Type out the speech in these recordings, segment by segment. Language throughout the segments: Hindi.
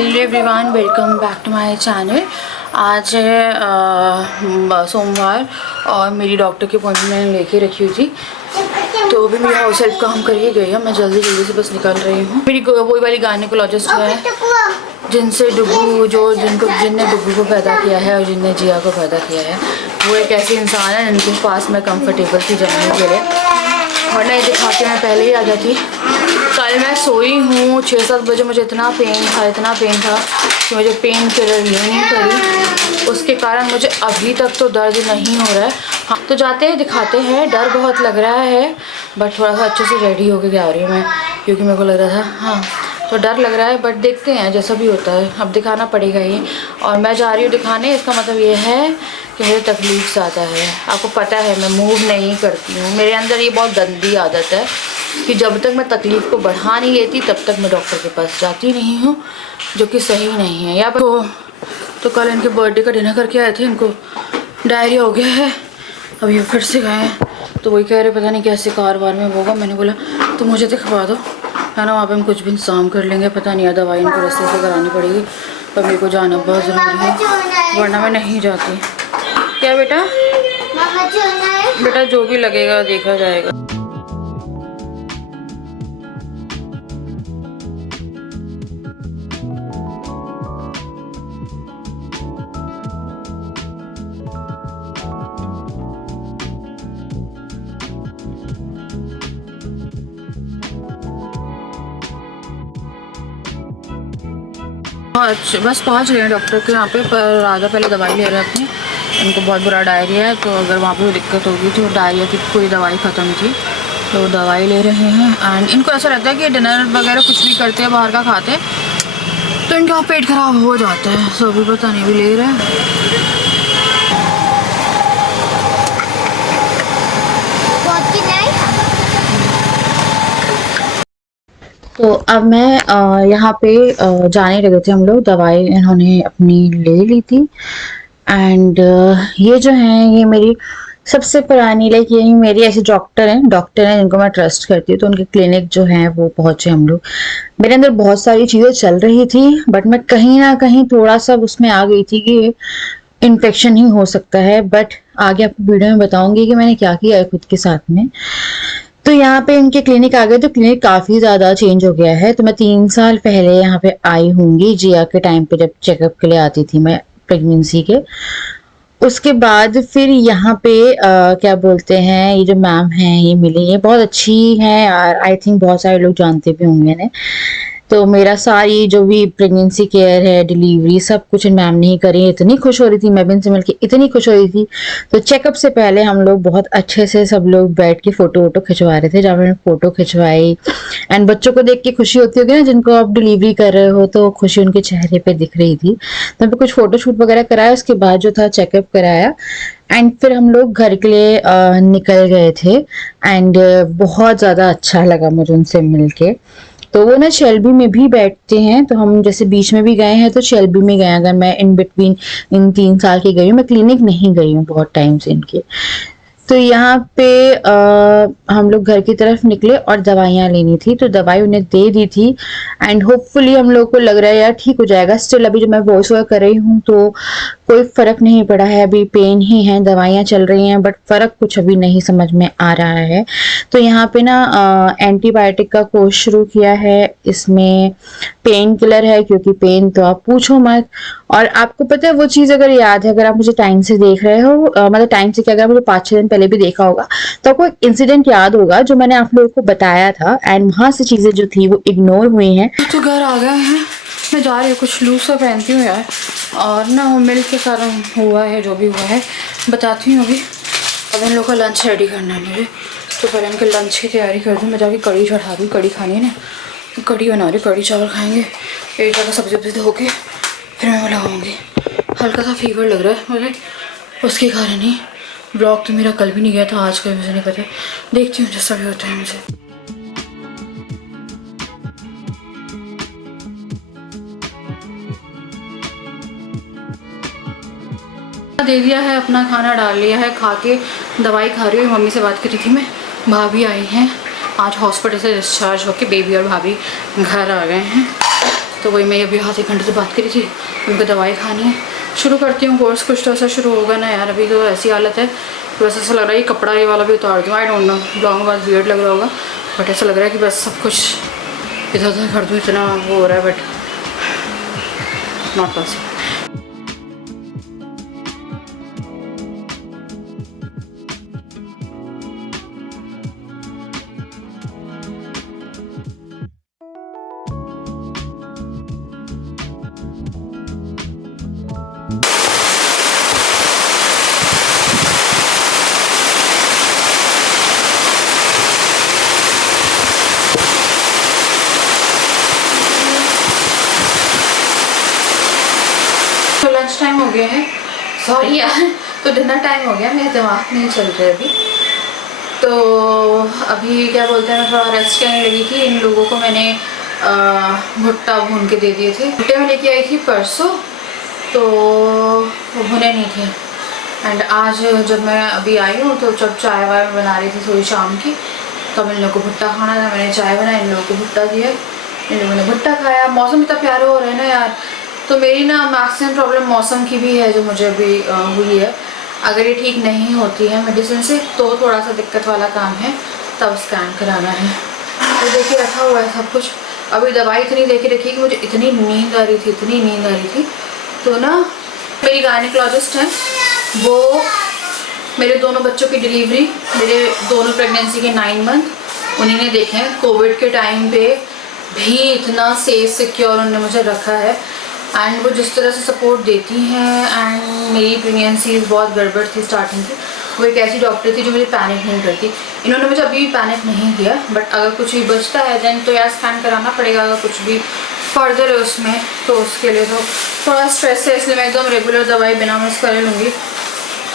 Hello everyone, welcome back to my channel. आज है सोमवार और मेरी डॉक्टर की अपॉइंटमेंट मैंने लेके रखी हुई थी, तो अभी मेरी हाउस हेल्प काम करके गई है। मैं जल्दी से बस निकल रही हूँ। मेरी वही वाली गायनेकोलॉजिस्ट है जिनसे जिनने डुग्गू को पैदा किया है और जिनने जिया को पैदा किया है, वो एक ऐसे इंसान है जिनके पास मैं कंफर्टेबल थी जाने के लिए, वरना ये दिखा के मैं पहले ही आ जाती। कल मैं सोई हूँ 6-7 बजे, मुझे इतना पेन था कि मुझे पेन किलर लेनी पड़ी। उसके कारण मुझे अभी तक तो दर्द नहीं हो रहा है। हाँ, तो जाते हैं दिखाते हैं। डर बहुत लग रहा है बट थोड़ा सा अच्छे से रेडी होके जा रही हूँ मैं, क्योंकि मेरे को लग रहा था हाँ तो डर लग रहा है, बट देखते हैं जैसा भी होता है, अब दिखाना पड़ेगा ही। और मैं जा रही हूँ दिखाने, इसका मतलब ये है कि मुझे तकलीफ ज़्यादा है। आपको पता है मैं मूव नहीं करती हूँ, मेरे अंदर ये बहुत गंदी आदत है कि जब तक मैं तकलीफ़ को बढ़ा नहीं लेती तब तक मैं डॉक्टर के पास जाती नहीं हूँ, जो कि सही नहीं है। या तो कल इनके बर्थडे का डिनर करके आए थे, इनको डायरिया हो गया है, अब ये फिर से गए हैं, तो वही कह रहे पता नहीं कैसे कार में होगा। मैंने बोला तो मुझे दिखवा दो, है ना, वहाँ पे हम कुछ भी इंतजाम कर लेंगे। पता नहीं है दवाई इनको रस्ते से करानी पड़ेगी, पर मेरे को जाना बहुत ज़रूरी है, वरना मैं नहीं जाती। क्या बेटा? बेटा जो भी लगेगा देखा जाएगा। बस पहुंच गए हैं डॉक्टर के यहाँ पे, पर राजा पहले दवाई ले रहे अपनी। इनको बहुत बुरा डायरिया है, तो अगर वहाँ पे दिक्कत होगी तो डायरिया की कोई दवाई ख़त्म थी तो दवाई ले रहे हैं। एंड इनको ऐसा रहता है कि डिनर वगैरह कुछ भी करते हैं बाहर का खाते हैं तो इनका पेट खराब हो जाता है, सो अभी पता नहीं भी ले रहे हैं। तो अब मैं यहाँ पे जाने लगे थे हम लोग। दवाई इन्होंने अपनी ले ली थी एंड ये जो है ये मेरी सबसे पुरानी यही मेरी ऐसी डॉक्टर हैं जिनको मैं ट्रस्ट करती हूँ, तो उनके क्लिनिक जो है वो पहुंचे हम लोग। मेरे अंदर बहुत सारी चीज़ें चल रही थी बट मैं कहीं ना कहीं थोड़ा सा उसमें आ गई थी कि इन्फेक्शन ही हो सकता है, बट आगे आपको वीडियो में बताऊंगी कि मैंने क्या किया है खुद के साथ में। तो यहाँ पे इनके क्लिनिक आ गए, तो क्लिनिक काफ़ी ज़्यादा चेंज हो गया है। तो मैं 3 साल पहले यहाँ पे आई होंगी जिया के टाइम पे, जब चेकअप के लिए आती थी मैं प्रेगनेंसी के। उसके बाद फिर यहाँ पे क्या बोलते हैं, ये जो मैम हैं ये मिली, ये बहुत अच्छी हैं और आई थिंक बहुत सारे लोग जानते भी होंगे इन्हें। तो मेरा सारी जो भी प्रेगनेंसी केयर है, डिलीवरी, सब कुछ मैम ने ही करी। इतनी खुश हो रही थी, मैं भी इनसे मिलकर इतनी खुश हो रही थी। तो चेकअप से पहले हम लोग बहुत अच्छे से सब लोग बैठ के फोटो वोटो खिंचवा रहे थे, जब मैंने फोटो खिंचवाई। एंड बच्चों को देख के खुशी होती होगी ना, जिनको आप डिलीवरी कर रहे हो, तो खुशी उनके चेहरे पे दिख रही थी। तो मैं कुछ फोटो शूट वगैरह कराया, उसके बाद जो था चेकअप कराया एंड फिर हम लोग घर के लिए निकल गए थे। एंड बहुत ज़्यादा अच्छा लगा मुझे उनसे मिलके। तो वो ना शेल्बी में भी बैठते हैं, तो हम जैसे बीच में भी गए हैं तो शेल्बी में गए। अगर मैं इन बिटवीन इन 3 साल की गई हूँ, मैं क्लिनिक नहीं गई हूँ बहुत टाइम से इनके। तो यहाँ पे हम लोग घर की तरफ निकले और दवाइयाँ लेनी थी, तो दवाई उन्हें दे दी थी एंड होपफुली हम लोग को लग रहा है यार ठीक हो जाएगा। स्टिल अभी जब मैं वॉइस ओवर कर रही हूँ तो कोई फर्क नहीं पड़ा है, अभी पेन ही है, दवाइयाँ चल रही हैं बट फर्क कुछ अभी नहीं समझ में आ रहा है। तो यहाँ पे ना एंटीबायोटिक का कोर्स शुरू किया है, इसमें पेन किलर है, क्योंकि पेन तो आप पूछो मत। और आपको पता है वो चीज़ अगर याद है, अगर आप मुझे टाइम से देख रहे हो, मतलब टाइम से क्या, अगर मुझे 5-6 दिन पहले भी देखा होगा तो आपको एक इंसिडेंट याद होगा जो मैंने आप लोगों को बताया था एंड वहाँ से चीज़ें जो थी वो इग्नोर हुई हैं। तो घर आ गए हैं, मैं जा रही हूँ, कुछ लूज सा पहनती हूँ यार, और ना मिल्क के कारण हुआ है जो भी हुआ है, बताती हूँ अभी। अब इन लोगों का लंच रेडी करना है मुझे, तो पहले इनके लंच की तैयारी कर दूँ। मैं जाके कड़ी चढ़ा दूँ, कड़ी खानी है ना, कड़ी बना रही, कड़ी चावल खाएंगे। एक जगह सब्जी वब्जी धो के फिर मैं लगाऊंगी। हल्का सा फीवर लग रहा है मुझे, उसके कारण ही ब्लॉग तो मेरा कल भी नहीं गया था, आज का मुझे नहीं पता। देखती हूँ जैसा भी होता है मुझे। दे दिया है, अपना खाना डाल लिया है, खा के दवाई खा रही हूँ। मम्मी से बात करी थी मैं, भाभी आई हैं आज हॉस्पिटल से डिस्चार्ज होके, बेबी और भाभी घर आ गए हैं। तो वही मैं अभी आधे घंटे से बात करी थी, उनको दवाई खानी है। शुरू करती हूँ कोर्स, कुछ तो ऐसा शुरू होगा ना यार। अभी तो ऐसी हालत है कि बस ऐसा लग रहा है कि कपड़ा ये वाला भी उतार दूँ। आई डोंट नो, ब्लॉग में बहुत वियर्ड लग रहा होगा, बट ऐसा लग रहा है कि बस सब कुछ इधर उधर कर दूँ, इतना वो हो रहा है, बट नॉट पॉसिबल। तो लंच टाइम हो गया है, सॉरी यार, तो डिनर टाइम हो गया, मेरा दिमाग नहीं चल रहा है अभी। तो अभी क्या बोलते हैं, मैं थोड़ा रेस्ट करने लगी थी। इन लोगों को मैंने भुट्टा भून के दे दिए थे। भुट्टे में लेके आई थी परसों, तो वो भुने नहीं थे। एंड आज जब मैं अभी आई हूँ तो जब चाय वाय बना रही थी थोड़ी शाम की, तब इन लोगों को भुट्टा खाना था। मैंने चाय बनाई, इन लोगों को भुट्टा दिया, इन लोगों ने भुट्टा खाया। मौसम इतना प्यारा हो रहा है ना यार। तो मेरी ना मैक्सिमम प्रॉब्लम मौसम की भी है जो मुझे अभी हुई है। अगर ये ठीक नहीं होती है मेडिसिन से तो थोड़ा सा दिक्कत वाला काम है, तब स्कैन कराना है। तो देखिए रखा हुआ है सब कुछ। अभी दवाई इतनी देखे रखी कि मुझे इतनी नींद आ रही थी, इतनी नींद आ रही थी। तो ना मेरी गायनेकोलॉजिस्ट हैं, वो मेरे दोनों बच्चों की डिलीवरी, मेरे दोनों प्रेगनेंसी के 9 मंथ उन्हीं ने देखे हैं। कोविड के टाइम पे भी इतना सेफ सिक्योर उन्होंने मुझे रखा है। एंड वो जिस तरह से सपोर्ट देती हैं, एंड मेरी प्रेगनेंसी बहुत गड़बड़ थी स्टार्टिंग से। वो एक ऐसी डॉक्टर थी जो मुझे पैनिक नहीं करती। इन्होंने मुझे अभी भी पैनिक नहीं किया, बट अगर कुछ भी बचता है देन तो यार स्कैन कराना पड़ेगा। अगर कुछ भी फर्दर है उसमें तो उसके लिए तो थोड़ा स्ट्रेस है, इसलिए मैं एकदम रेगुलर दवाई बिना मिस कर लूँगी।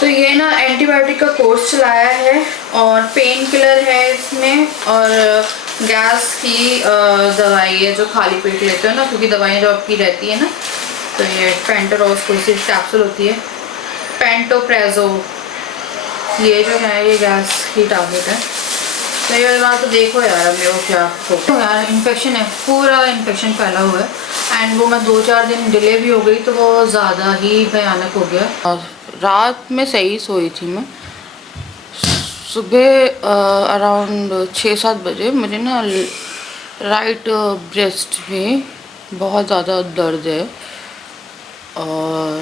तो ये ना एंटीबायोटिक का कोर्स चलाया है और पेन किलर है इसमें, और गैस की दवाई है जो खाली पेट लेते हो ना, क्योंकि दवाइयाँ जो आपकी रहती है ना, तो ये पेंटोरोज कोई सी कैप्सूल होती है, पेंटोप्रेजो, ये जो है ये गैस की टैबलेट है। तो ये बात तो देखो यार मेरे को क्या हो यार, इन्फेक्शन है, पूरा इन्फेक्शन फैला हुआ है। एंड वो मैं 2-4 दिन डिले भी हो गई तो वो ज़्यादा ही भयानक हो गया। और रात में सही सोई थी मैं, सुबह अराउंड 6-7 बजे मुझे ना राइट ब्रेस्ट में बहुत ज़्यादा दर्द है और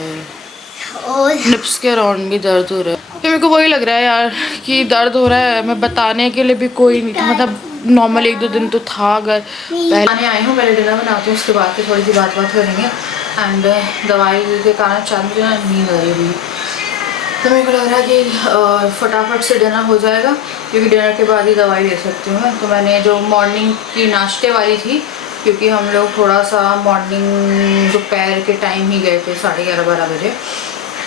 लिप्स के अराउंड भी दर्द हो रहा है। मेरे को वही लग रहा है यार कि दर्द हो रहा है, मैं बताने के लिए भी कोई नहीं था। मतलब नॉर्मल 1-2 दिन तो था, अगर पहले आई हूँ, पहले डिनर बनाती हूँ, उसके बाद फिर थोड़ी सी बात करेंगे। एंड दवाई के कारण शायद मुझे नींद आ रही है, तो मेरे को लग रहा है कि फटाफट से डिनर हो जाएगा, क्योंकि डिनर के बाद ही दवाई ले सकती हूँ मैं। तो मैंने जो मॉर्निंग की नाश्ते वाली थी, क्योंकि हम लोग थोड़ा सा मॉर्निंग दोपहर के टाइम ही गए थे 11:30-12 बजे,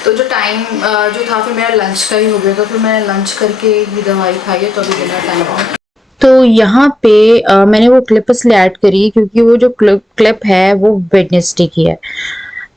तो जो टाइम जो था फिर मेरा लंच का ही हो गया, तो फिर मैंने लंच करके ही दवाई खाई है। तो अभी डिनर टाइम है। तो यहाँ पे मैंने वो क्लिप इसलिए ऐड करी क्योंकि वो जो क्लिप है वो वेडनेसडे की है,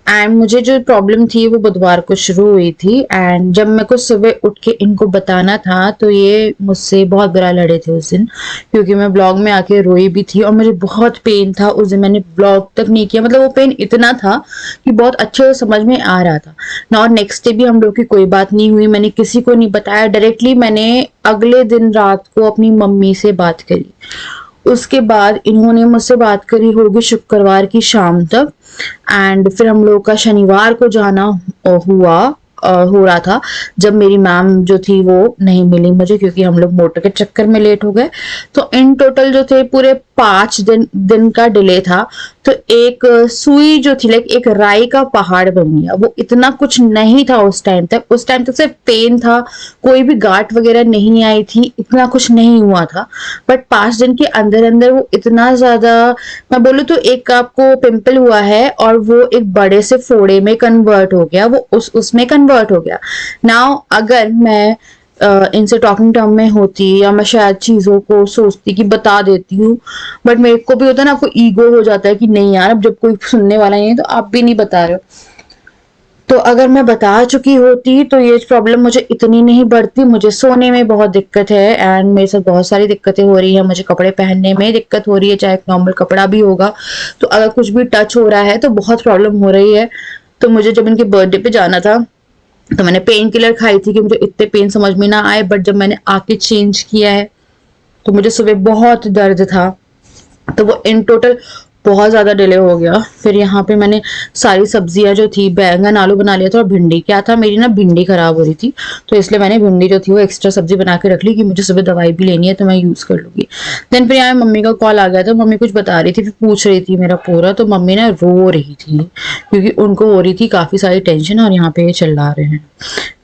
एंड मुझे जो प्रॉब्लम थी वो बुधवार को शुरू हुई थी। एंड जब मेरे को सुबह उठ के इनको बताना था तो ये मुझसे बहुत बुरा लड़े थे उस दिन, क्योंकि मैं ब्लॉग में आके रोई भी थी और मुझे बहुत पेन था उस दिन। मैंने ब्लॉग तक नहीं किया, मतलब वो पेन इतना था कि बहुत अच्छे से समझ में आ रहा था ना। और नेक्स्ट डे भी हम लोग की कोई बात नहीं हुई, मैंने किसी को नहीं बताया। डायरेक्टली मैंने अगले दिन रात को अपनी मम्मी से बात करी, उसके बाद इन्होंने मुझसे बात करी होगी शुक्रवार की शाम तक। एंड फिर हम लोग का शनिवार को जाना हो रहा था, जब मेरी मैम जो थी वो नहीं मिली मुझे, क्योंकि हम लोग मोटर के चक्कर में लेट हो गए। तो इन टोटल जो थे पूरे 5 दिन का डिले था। तो एक सुई जो थी, लाइक एक राई का पहाड़ बन गया। वो इतना कुछ नहीं था उस टाइम तक सिर्फ पेन था, कोई भी गांठ वगैरह नहीं आई थी, इतना कुछ नहीं हुआ था। बट 5 दिन के अंदर अंदर वो इतना ज्यादा, मैं बोलूँ तो एक आपको पिंपल हुआ है और वो एक बड़े से फोड़े में कन्वर्ट हो गया, वो उसमें कन्वर्ट हो गया। नाउ अगर मैं इनसे टॉकिंग टर्म में होती या मैं शायद चीजों को सोचती कि बता देती हूँ, बट मेरे को भी होता है ना, आपको ईगो हो जाता है कि नहीं यार, अब जब कोई सुनने वाला नहीं है तो आप भी नहीं बता रहे हो। तो अगर मैं बता चुकी होती तो ये प्रॉब्लम मुझे इतनी नहीं बढ़ती। मुझे सोने में बहुत दिक्कत है एंड मेरे साथ बहुत सारी दिक्कतें हो रही है। मुझे कपड़े पहनने में दिक्कत हो रही है, चाहे नॉर्मल कपड़ा भी होगा तो अगर कुछ भी टच हो रहा है तो बहुत प्रॉब्लम हो रही है। तो मुझे जब इनके बर्थडे पे जाना था तो मैंने पेन किलर खाई थी कि मुझे इतने पेन समझ में ना आए, बट जब मैंने आके चेंज किया है तो मुझे सुबह बहुत दर्द था। तो वो इन टोटल बहुत ज़्यादा डिले हो गया। फिर यहाँ पे मैंने सारी सब्जियां जो थी, बैंगन आलू बना लिया था और भिंडी, क्या था मेरी ना भिंडी खराब हो रही थी तो इसलिए मैंने भिंडी जो थी वो एक्स्ट्रा सब्जी बना के रख ली कि मुझे सुबह दवाई भी लेनी है तो मैं यूज़ कर लूँगी। देन फिर यहाँ मम्मी का कॉल आ गया था, मम्मी कुछ बता रही थी, फिर पूछ रही थी मेरा पूरा, तो मम्मी ना रो रही थी क्योंकि उनको हो रही थी काफ़ी सारी टेंशन और यहाँ पे ये चिल्ला रहे हैं।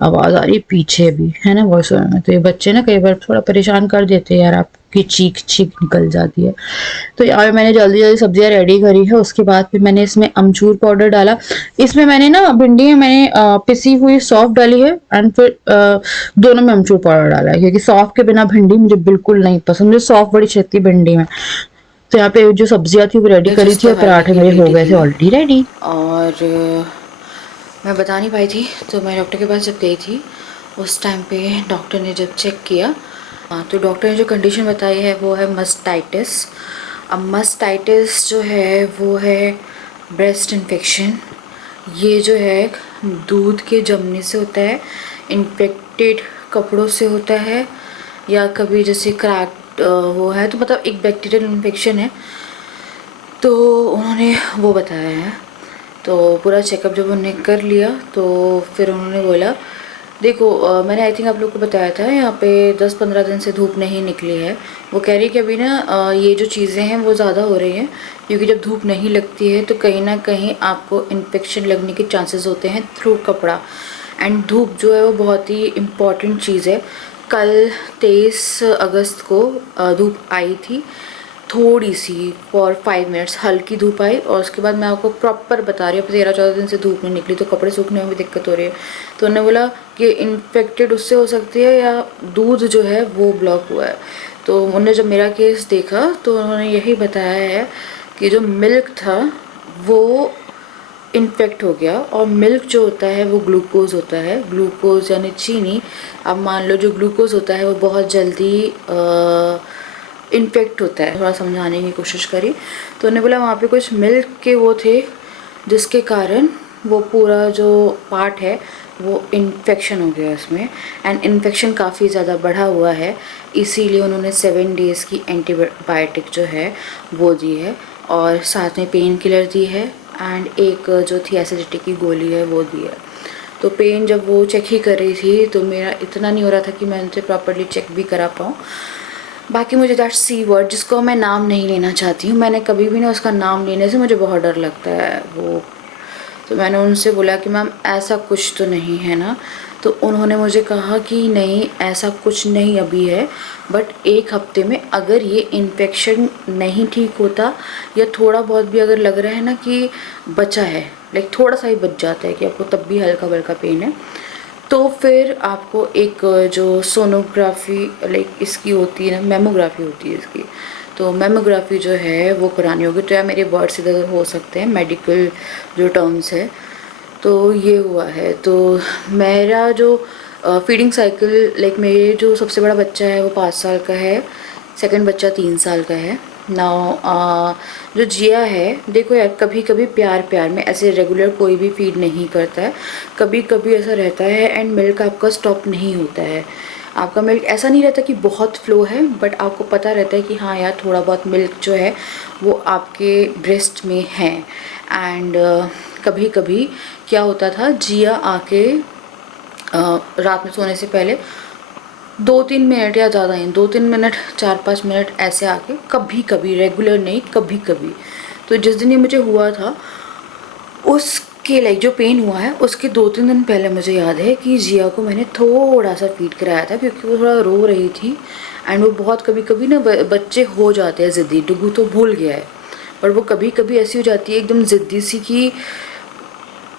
आवाज़ आ रही है पीछे भी, है ना वॉइस ओवर में। तो ये बच्चे ना कई बार थोड़ा परेशान कर देते हैं यार, आपकी चीख चीख निकल जाती है। तो यार मैंने जल्दी जल्दी सब्जियां रेडी करी है। उसके बाद फिर मैंने इसमें अमचूर पाउडर डाला। इसमें मैंने ना भिंडी में मैंने पिसी हुई सौंफ डाली है एंड फिर दोनों में अमचूर पाउडर डाला है क्योंकि सौंफ के बिना भिंडी मुझे बिल्कुल नहीं पसंद। मुझे सौंफ बड़ी छेती भिंडी में। तो यहाँ पे जो सब्जियां थी वो रेडी करी जिस थी और दवाई पराठे की मेरे हो लेटी गए थे थी ऑलरेडी रेडी। और मैं बता नहीं पाई थी, तो मैं डॉक्टर के पास जब गई थी उस टाइम पे डॉक्टर ने जब चेक किया तो डॉक्टर ने जो कंडीशन बताई है वो है मस्टाइटिस। अब मस्टाइटिस जो है वो है ब्रेस्ट इन्फेक्शन। ये जो है दूध के जमने से होता है, इन्फेक्टेड कपड़ों से होता है, या कभी जैसे क्रैक वो है तो मतलब एक बैक्टीरियल इन्फेक्शन है। तो उन्होंने वो बताया है। तो पूरा चेकअप जब उन्होंने कर लिया तो फिर उन्होंने बोला देखो मैंने आई थिंक आप लोग को बताया था यहाँ पे 10-15 दिन से धूप नहीं निकली है। वो कह रही कि अभी ना ये जो चीज़ें हैं वो ज़्यादा हो रही हैं क्योंकि जब धूप नहीं लगती है तो कहीं ना कहीं आपको इन्फेक्शन लगने के चांसेस होते हैं थ्रू कपड़ा। एंड धूप जो है वो बहुत ही इम्पॉर्टेंट चीज़ है। कल 23 अगस्त को धूप आई थी, थोड़ी सी फॉर 5 मिनट्स हल्की धूप आई और उसके बाद मैं आपको प्रॉपर बता रही हूँ 13-14 दिन से धूप नहीं निकली तो कपड़े सूखने में भी दिक्कत हो रही है। तो उन्होंने बोला कि इन्फेक्टेड उससे हो सकती है या दूध जो है वो ब्लॉक हुआ है। तो उन्होंने जब मेरा केस देखा तो उन्होंने यही बताया है कि जो मिल्क था वो इन्फेक्ट हो गया। और मिल्क जो होता है वो ग्लूकोज होता है, ग्लूकोज यानी चीनी। अब मान लो जो ग्लूकोज होता है वो बहुत जल्दी इन्फेक्ट होता है। थोड़ा समझाने की कोशिश करी तो उन्होंने बोला वहाँ पे कुछ मिल्क के वो थे जिसके कारण वो पूरा जो पार्ट है वो इन्फेक्शन हो गया इसमें। एंड इन्फेक्शन काफ़ी ज़्यादा बढ़ा हुआ है, इसीलिए उन्होंने 7 डेज़ की एंटीबायोटिक जो है वो दी है और साथ में पेन किलर दी है एंड एक जो थी एसिडिटी की गोली है वो दी है। तो पेन जब वो चेक ही कर रही थी तो मेरा इतना नहीं हो रहा था कि मैं उनसे प्रॉपर्ली चेक भी करा पाऊँ। बाकी मुझे दैट सी वर्ड जिसको मैं नाम नहीं लेना चाहती हूँ, मैंने कभी भी ना उसका नाम लेने से मुझे बहुत डर लगता है वो। तो मैंने उनसे बोला कि मैम ऐसा कुछ तो नहीं है ना। तो उन्होंने मुझे कहा कि नहीं ऐसा कुछ नहीं अभी है, बट 1 हफ्ते में अगर ये इन्फेक्शन नहीं ठीक होता या थोड़ा बहुत भी अगर लग रहा है ना कि बचा है, लाइक थोड़ा सा ही बच जाता है कि आपको तब भी हल्का बल्का पेन है, तो फिर आपको एक जो सोनोग्राफी लाइक इसकी होती है ना, मेमोग्राफी होती है इसकी, तो मेमोग्राफी जो है वो करानी होगी। तो यार मेरे वर्ड्स इधर हो सकते हैं, मेडिकल जो टर्म्स है। तो ये हुआ है। तो मेरा जो फीडिंग साइकिल लाइक मेरे जो सबसे बड़ा बच्चा है वो 5 साल का है, सेकंड बच्चा 3 साल का है। नाउ जो जिया है, देखो यार कभी कभी प्यार प्यार में ऐसे रेगुलर कोई भी फीड नहीं करता है, कभी कभी ऐसा रहता है एंड मिल्क आपका स्टॉप नहीं होता है। आपका मिल्क ऐसा नहीं रहता कि बहुत फ्लो है, बट आपको पता रहता है कि हाँ यार थोड़ा बहुत मिल्क जो है वो आपके ब्रेस्ट में है। एंड कभी कभी क्या होता था, जिया आके रात में सोने से पहले 2-3 मिनट या ज़्यादा ही 2-3 मिनट 4-5 मिनट ऐसे आके, कभी कभी, रेगुलर नहीं, कभी कभी। तो जिस दिन ये मुझे हुआ था उसके लाइक जो पेन हुआ है उसके 2-3 दिन पहले मुझे याद है कि जिया को मैंने थोड़ा सा फीड कराया था क्योंकि वो थोड़ा रो रही थी। एंड वो बहुत कभी कभी ना बच्चे हो जाते हैं ज़िद्दी, डुगू तो भूल गया है, पर वो कभी कभी ऐसी हो जाती है एकदम ज़िद्दी सी कि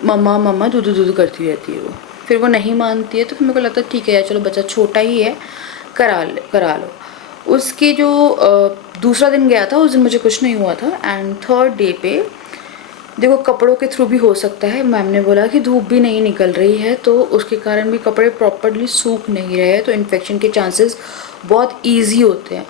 मम्मा मम्मा दूध दूध करती रहती है वो। फिर वो नहीं मानती है तो फिर मेरे को लगता है ठीक है यार चलो बच्चा छोटा ही है, करा लो। उसके जो दूसरा दिन गया था उस दिन मुझे कुछ नहीं हुआ था एंड थर्ड डे पे देखो कपड़ों के थ्रू भी हो सकता है। मैम ने बोला कि धूप भी नहीं निकल रही है तो उसके कारण भी कपड़े प्रॉपरली सूख नहीं रहे हैं, तो इन्फेक्शन के चांसेस बहुत ईजी होते हैं।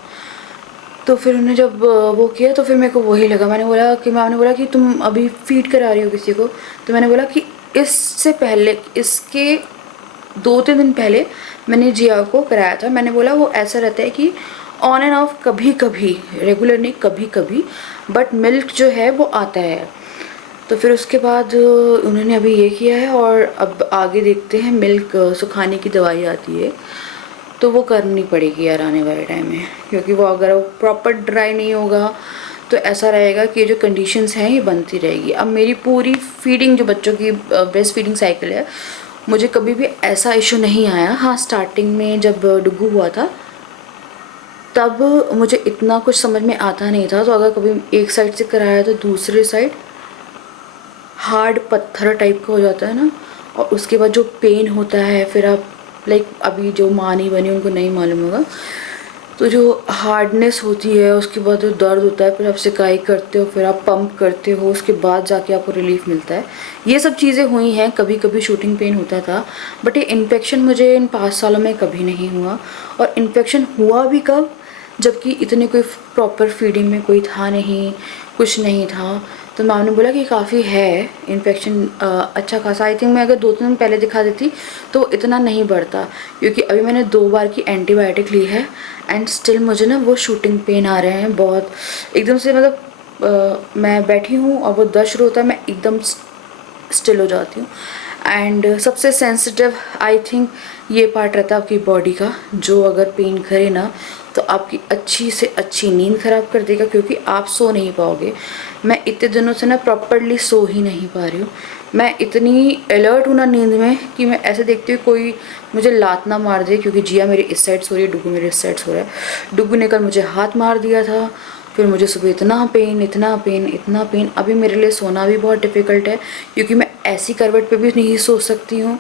तो फिर उन्होंने जब वो किया तो फिर मेरे को वही लगा। मैंने बोला कि मैम ने बोला कि तुम अभी फीड करा रही हो किसी को, तो मैंने बोला कि इससे पहले, इसके 2-3 दिन पहले मैंने जिया को कराया था। मैंने बोला वो ऐसा रहता है कि ऑन एंड ऑफ, कभी कभी, रेगुलर नहीं, कभी कभी, बट मिल्क जो है वो आता है। तो फिर उसके बाद उन्होंने अभी ये किया है और अब आगे देखते हैं। मिल्क सुखाने की दवाई आती है तो वो करनी पड़ेगी यार आने वाले टाइम में, क्योंकि वो अगर वो प्रॉपर ड्राई नहीं होगा तो ऐसा रहेगा कि ये जो कंडीशंस हैं ये बनती रहेगी। अब मेरी पूरी फीडिंग, जो बच्चों की ब्रेस्ट फीडिंग साइकिल है, मुझे कभी भी ऐसा इशू नहीं आया। हाँ, स्टार्टिंग में जब डुग्गू हुआ था तब मुझे इतना कुछ समझ में आता नहीं था, तो अगर कभी एक साइड से कराया तो दूसरे साइड हार्ड पत्थर टाइप का हो जाता है ना, और उसके बाद जो पेन होता है, फिर आप लाइक अभी जो माँ नहीं बनी उनको नहीं मालूम होगा, तो जो हार्डनेस होती है उसके बाद जो दर्द होता है, फिर आप सिकाई करते हो, फिर आप पंप करते हो, उसके बाद जाके आपको रिलीफ मिलता है। ये सब चीज़ें हुई हैं, कभी कभी शूटिंग पेन होता था, बट ये इन्फेक्शन मुझे इन 5 सालों में कभी नहीं हुआ। और इन्फेक्शन हुआ भी कब, जबकि इतने कोई प्रॉपर फीडिंग में कोई था नहीं, कुछ नहीं था। तो मैम ने बोला कि काफ़ी है इन्फेक्शन, अच्छा खासा। आई थिंक मैं अगर 2-3 दिन पहले दिखा देती तो इतना नहीं बढ़ता, क्योंकि अभी मैंने 2 बार की एंटीबायोटिक ली है एंड स्टिल मुझे ना वो शूटिंग पेन आ रहे हैं बहुत एकदम से। मतलब मैं बैठी हूँ और वो दर्द शुरू होता है, मैं एकदम स्टिल हो जाती हूँ। एंड सबसे सेंसिटिव आई थिंक ये पार्ट रहता है आपकी बॉडी का, जो अगर पेन करे ना तो आपकी अच्छी से अच्छी नींद ख़राब कर देगा, क्योंकि आप सो नहीं पाओगे। मैं इतने दिनों से ना प्रॉपरली सो ही नहीं पा रही हूँ। मैं इतनी अलर्ट हूँ ना नींद में कि मैं ऐसे देखती हूँ कोई मुझे लात ना मार दे, क्योंकि जिया मेरी इस साइड सो रही है, डुग्गू मेरे इस साइड सो रहा है। डुग्गू ने कल मुझे हाथ मार दिया था, फिर मुझे सुबह इतना पेन, इतना पेन, इतना पेन। अभी मेरे लिए सोना भी बहुत डिफ़िकल्ट है, क्योंकि मैं ऐसी करवट पे भी नहीं सो सकती हूँ।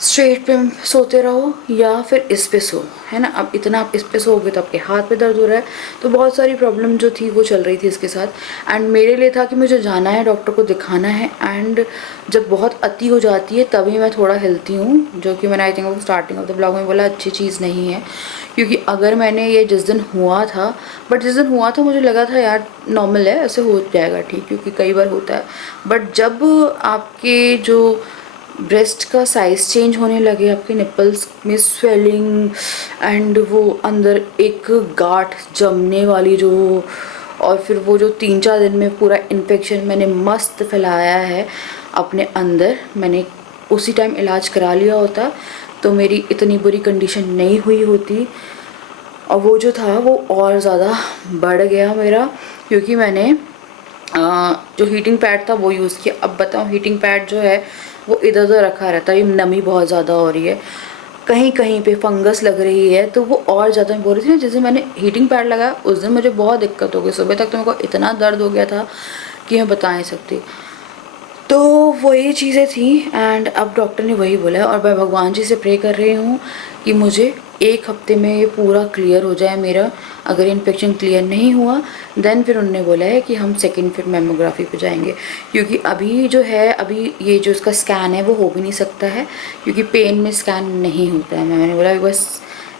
स्ट्रेट पे सोते रहो या फिर इस पे सो, है ना। अब इतना आप इस पे सोओगे तो आपके हाथ पे दर्द हो रहा है। तो बहुत सारी प्रॉब्लम जो थी वो चल रही थी इसके साथ। एंड मेरे लिए था कि मुझे जाना है, डॉक्टर को दिखाना है। एंड जब बहुत अति हो जाती है तभी मैं थोड़ा हिलती हूँ, जो कि मैंने I think starting of the blog में बोला, अच्छी चीज़ नहीं है। क्योंकि अगर मैंने ये जिस दिन हुआ था, बट जिस दिन हुआ था मुझे लगा था यार नॉर्मल है, ऐसे हो जाएगा ठीक, क्योंकि कई बार होता है। बट जब आपके जो ब्रेस्ट का साइज़ चेंज होने लगे, आपके निपल्स में स्वेलिंग एंड वो अंदर एक गांठ जमने वाली जो, और फिर वो जो 3-4 दिन में पूरा इन्फेक्शन मैंने मस्त फैलाया है अपने अंदर। मैंने उसी टाइम इलाज करा लिया होता तो मेरी इतनी बुरी कंडीशन नहीं हुई होती, और वो जो था वो और ज़्यादा बढ़ गया मेरा, क्योंकि मैंने जो हीटिंग पैड था वो यूज़ किया। अब बताओ, हीटिंग पैड जो है वो इधर उधर रखा रहता है, ये नमी बहुत ज़्यादा हो रही है, कहीं कहीं पे फंगस लग रही है, तो वो और ज़्यादा बोल रही थी ना। जैसे मैंने हीटिंग पैड लगाया उस दिन मुझे बहुत दिक्कत हो गई, सुबह तक तो मेरे को इतना दर्द हो गया था कि मैं बता नहीं सकती। तो वही चीज़ें थी एंड अब डॉक्टर ने वही बोला है, और मैं भगवान जी से प्रे कर रही हूँ कि मुझे 1 हफ्ते में ये पूरा क्लियर हो जाए मेरा। अगर इन्फेक्शन क्लियर नहीं हुआ देन फिर उन्होंने बोला है कि हम सेकंड फिर मेमोग्राफी पे जाएंगे, क्योंकि अभी जो है, अभी ये जो इसका स्कैन है वो हो भी नहीं सकता है, क्योंकि पेन में स्कैन नहीं होता है। मैंने बोला बस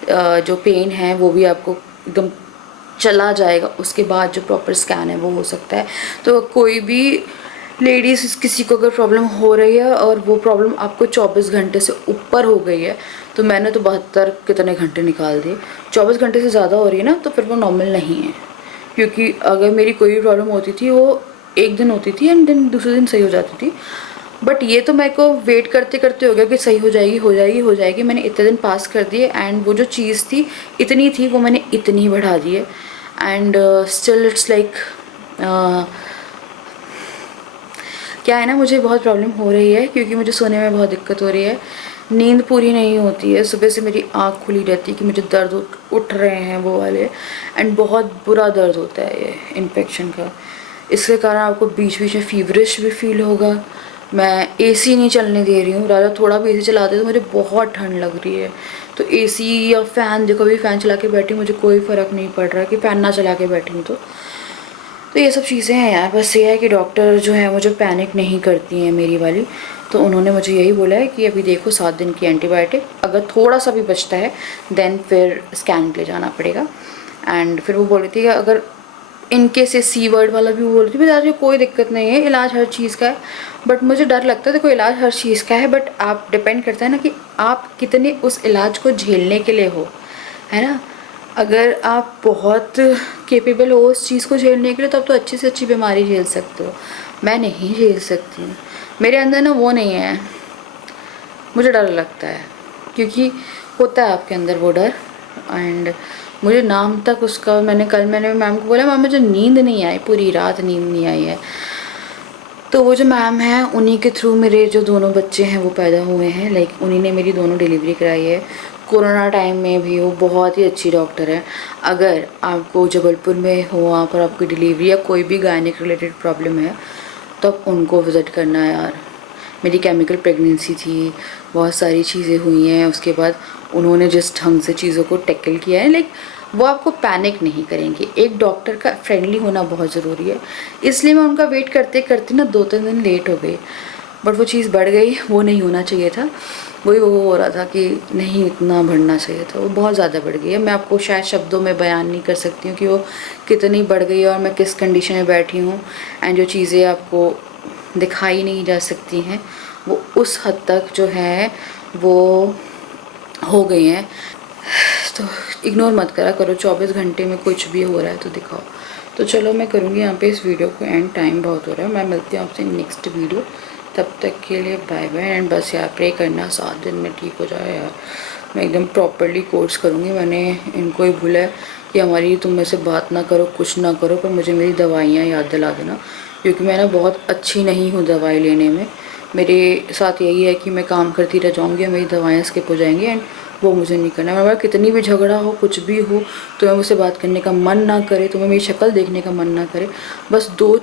जो पेन है वो भी आपको एकदम चला जाएगा, उसके बाद जो प्रॉपर स्कैन है वो हो सकता है। तो कोई भी लेडीज़, किसी को अगर प्रॉब्लम हो रही है और वो प्रॉब्लम आपको 24 घंटे से ऊपर हो गई है, तो मैंने तो 72 कितने घंटे निकाल दिए। 24 घंटे से ज़्यादा हो रही है ना, तो फिर वो नॉर्मल नहीं है। क्योंकि अगर मेरी कोई भी प्रॉब्लम होती थी वो 1 दिन होती थी एंड दिन दूसरे दिन सही हो जाती थी, बट ये तो मेरे को वेट करते करते हो गया कि सही हो जाएगी, हो जाएगी, हो जाएगी। मैंने इतने दिन पास कर दिए एंड वो जो चीज़ थी इतनी थी, वो मैंने इतनी बढ़ा दी है। एंड स्टिल इट्स लाइक क्या है ना, मुझे बहुत प्रॉब्लम हो रही है, क्योंकि मुझे सोने में बहुत दिक्कत हो रही है, नींद पूरी नहीं होती है, सुबह से मेरी आँख खुली रहती है कि मुझे दर्द उठ रहे हैं वो वाले, एंड बहुत बुरा दर्द होता है ये इन्फेक्शन का। इसके कारण आपको बीच बीच में फीवरिश भी फील होगा। मैं एसी नहीं चलने दे रही हूँ, राजा थोड़ा भी एसी चलाते तो मुझे बहुत ठंड लग रही है। तो एसी या फ़ैन, देखो भी फ़ैन चला के बैठी मुझे कोई फ़र्क नहीं पड़ रहा है कि फ़ैन ना चला के बैठी हूँ। तो ये सब चीज़ें हैं यार। बस ये है कि डॉक्टर जो है मुझे पैनिक नहीं करती हैं मेरी वाली, तो उन्होंने मुझे यही बोला है कि अभी देखो 7 दिन की एंटीबायोटिक, अगर थोड़ा सा भी बचता है देन फिर स्कैन के लिए जाना पड़ेगा। एंड फिर वो बोल रही थी कि अगर इन केस ये सी वर्ड वाला भी वो बोल रही थी, बता कोई दिक्कत नहीं है, इलाज हर चीज़ का है। बट मुझे डर लगता है, देखो इलाज हर चीज़ का है बट आप डिपेंड करता है ना कि आप कितने उस इलाज को झेलने के लिए हो, है ना। अगर आप बहुत केपेबल हो उस चीज़ को झेलने के लिए तो आप तो अच्छी से अच्छी बीमारी झेल सकते हो। मैं नहीं झेल सकती हूँ, मेरे अंदर ना वो नहीं है, मुझे डर लगता है क्योंकि होता है आपके अंदर वो डर। एंड मुझे नाम तक उसका, मैंने मैम को बोला मैम मुझे नींद नहीं आई, पूरी रात नींद नहीं आई है। तो वो जो मैम हैं उन्हीं के थ्रू मेरे जो दोनों बच्चे हैं वो पैदा हुए हैं, लाइक उन्हीं ने मेरी दोनों डिलीवरी कराई है। कोरोना टाइम में भी वो बहुत ही अच्छी डॉक्टर है। अगर आपको जबलपुर में हो वहाँ पर आपकी डिलीवरी या कोई भी गायनिक रिलेटेड प्रॉब्लम है तो आप उनको विज़िट करना यार। मेरी केमिकल प्रेगनेंसी थी, बहुत सारी चीज़ें हुई हैं, उसके बाद उन्होंने जिस ढंग से चीज़ों को टैकल किया है, लाइक वो आपको पैनिक नहीं करेंगे। एक डॉक्टर का फ्रेंडली होना बहुत ज़रूरी है, इसलिए मैं उनका वेट करते करते ना 2-3 दिन लेट हो गई। बट वो चीज़ बढ़ गई, वो नहीं होना चाहिए था। वही वो हो रहा था कि नहीं इतना बढ़ना चाहिए था, वो बहुत ज़्यादा बढ़ गई है। मैं आपको शायद शब्दों में बयान नहीं कर सकती हूँ कि वो कितनी बढ़ गई है और मैं किस कंडीशन में बैठी हूँ। एंड जो चीज़ें आपको दिखाई नहीं जा सकती हैं वो उस हद तक जो है वो हो गई हैं। तो इग्नोर मत करा करो, 24 घंटे में कुछ भी हो रहा है तो दिखाओ। तो चलो मैं करूँगी यहाँ पे इस वीडियो को एंड, टाइम बहुत हो रहा है। मैं मिलती हूँ आपसे नेक्स्ट वीडियो, तब तक के लिए बाय बाय। एंड बस यार प्रे करना 7 दिन में ठीक हो जाए यार। मैं एकदम प्रॉपरली कोर्स करूँगी। मैंने इनको ही बोला है कि हमारी तुम में से बात ना करो, कुछ ना करो, पर मुझे मेरी दवाइयाँ याद दिला देना, क्योंकि मैं ना बहुत अच्छी नहीं हूँ दवाई लेने में। मेरे साथ यही है कि मैं काम करती रह जाऊँगी और मेरी दवाइयाँ स्किप हो जाएंगी, एंड वो मुझे नहीं करना। मेरा कितनी भी झगड़ा हो, कुछ भी हो, तुम्हें मुझसे बात करने का मन ना करे, तुम्हें मेरी शक्ल देखने का मन ना करे, बस 2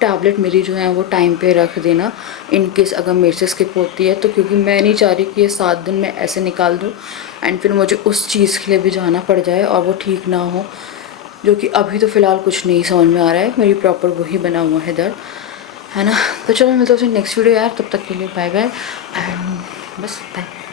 टैबलेट मेरी जो है वो टाइम पे रख देना इन केस अगर मेरे से स्किप होती है तो, क्योंकि मैं नहीं चाह रही कि ये 7 दिन मैं ऐसे निकाल दूँ एंड फिर मुझे उस चीज़ के लिए भी जाना पड़ जाए और वो ठीक ना हो, जो कि अभी तो फ़िलहाल कुछ नहीं समझ में आ रहा है। मेरी प्रॉपर वही बना हुआ है दर्द, है ना। तो चलो मिलते हैं नेक्स्ट वीडियो यार, तब तक के लिए बाय बाय एंड बस बाय।